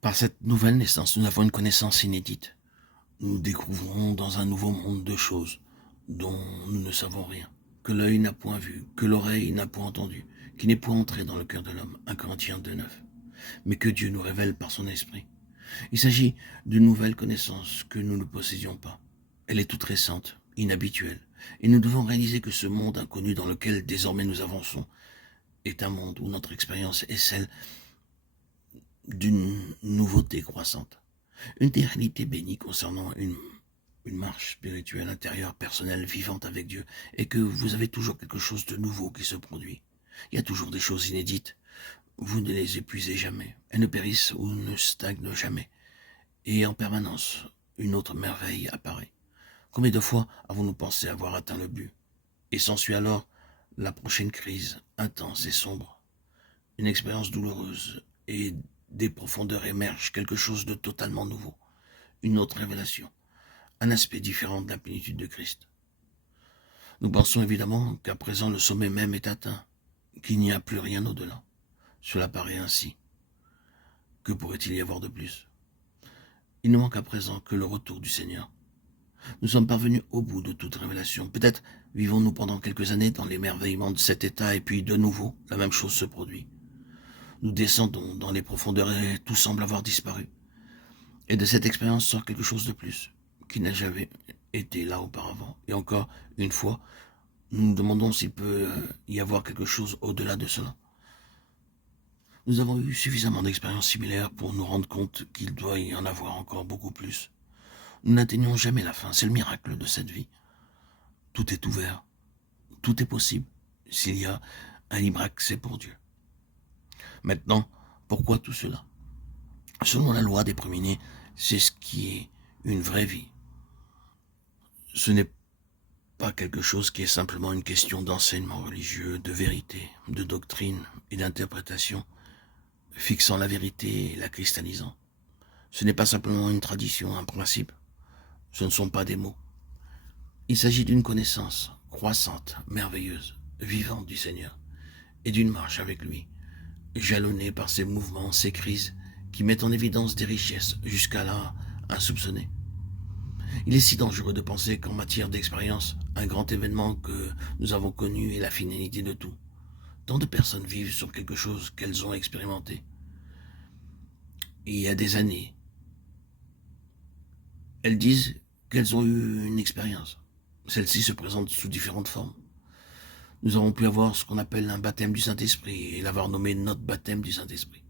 Par cette nouvelle naissance, nous avons une connaissance inédite. Nous découvrons dans un nouveau monde de choses dont nous ne savons rien, que l'œil n'a point vu, que l'oreille n'a point entendu, qui n'est point entré dans le cœur de l'homme, 1 Corinthiens 2,9, mais que Dieu nous révèle par son esprit. Il s'agit d'une nouvelle connaissance que nous ne possédions pas. Elle est toute récente, inhabituelle, et nous devons réaliser que ce monde inconnu dans lequel désormais nous avançons est un monde où notre expérience est celle d'une nouveauté croissante. Une des réalités bénies concernant une marche spirituelle intérieure, personnelle, vivante avec Dieu, est que vous avez toujours quelque chose de nouveau qui se produit. Il y a toujours des choses inédites. Vous ne les épuisez jamais. Elles ne périssent ou ne stagnent jamais. Et en permanence, une autre merveille apparaît. Combien de fois avons-nous pensé avoir atteint le but? Et s'ensuit alors la prochaine crise, intense et sombre. Une expérience douloureuse, et des profondeurs émerge quelque chose de totalement nouveau. Une autre révélation, un aspect différent de la plénitude de Christ. Nous pensons évidemment qu'à présent le sommet même est atteint, qu'il n'y a plus rien au-delà. Cela paraît ainsi. Que pourrait-il y avoir de plus? Il ne manque à présent que le retour du Seigneur. Nous sommes parvenus au bout de toute révélation. Peut-être vivons-nous pendant quelques années dans l'émerveillement de cet état et puis de nouveau, la même chose se produit. Nous descendons dans les profondeurs et tout semble avoir disparu. Et de cette expérience sort quelque chose de plus, qui n'a jamais été là auparavant. Et encore une fois, nous nous demandons s'il peut y avoir quelque chose au-delà de cela. Nous avons eu suffisamment d'expériences similaires pour nous rendre compte qu'il doit y en avoir encore beaucoup plus. Nous n'atteignons jamais la fin, c'est le miracle de cette vie. Tout est ouvert, tout est possible, s'il y a un libre accès pour Dieu. Maintenant, pourquoi tout cela? Selon la loi des premiers-nés, c'est ce qui est une vraie vie. Ce n'est pas quelque chose qui est simplement une question d'enseignement religieux, de vérité, de doctrine et d'interprétation, fixant la vérité et la cristallisant. Ce n'est pas simplement une tradition, un principe. Ce ne sont pas des mots. Il s'agit d'une connaissance croissante, merveilleuse, vivante du Seigneur, et d'une marche avec lui, jalonnée par ses mouvements, ses crises, qui mettent en évidence des richesses jusqu'à là insoupçonnées. Il est si dangereux de penser qu'en matière d'expérience, un grand événement que nous avons connu est la finalité de tout. Tant de personnes vivent sur quelque chose qu'elles ont expérimenté. Et il y a des années, elles disent qu'elles ont eu une expérience. Celle-ci se présente sous différentes formes. Nous avons pu avoir ce qu'on appelle un baptême du Saint-Esprit et l'avoir nommé notre baptême du Saint-Esprit.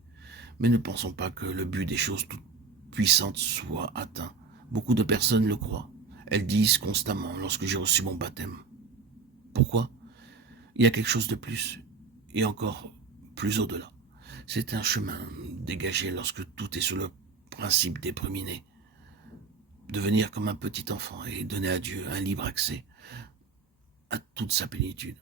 Mais ne pensons pas que le but des choses toutes puissantes soit atteint. Beaucoup de personnes le croient. Elles disent constamment lorsque j'ai reçu mon baptême. Pourquoi? Il y a quelque chose de plus, et encore plus au-delà. C'est un chemin dégagé lorsque tout est sous le principe des premiers-nés. Devenir comme un petit enfant et donner à Dieu un libre accès à toute sa plénitude.